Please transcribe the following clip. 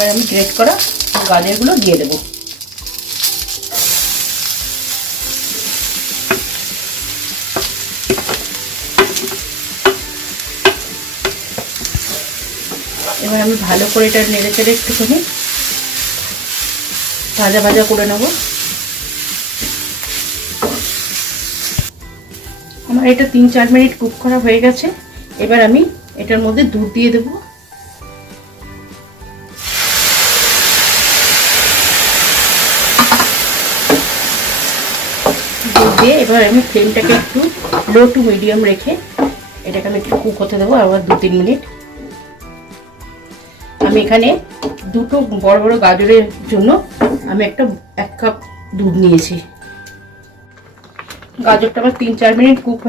এবার আমি গ্রেট করা গাজরগুলো দিয়ে দেবো। এবার আমি ভালো করে এটা নেড়ে চেড়ে একটুখানি ভাজা ভাজা করে নেব। আমার এটা 3-4 মিনিট কুক করা হয়ে গেছে। এবার আমি এটার মধ্যে দুধ দিয়ে দেবো। দুধ দিয়ে এবার আমি ফ্লেমটাকে একটু লো টু মিডিয়াম রেখে এটাকে আমি একটু কুক হতে দেবো আবার 2-3 মিনিট। আমি এখানে দুটো বড় বড় গাজরের জন্য আমি 1 কাপ দুধ নিয়েছি। গাজরটা আমার 3-4 মিনিট কুক হয়ে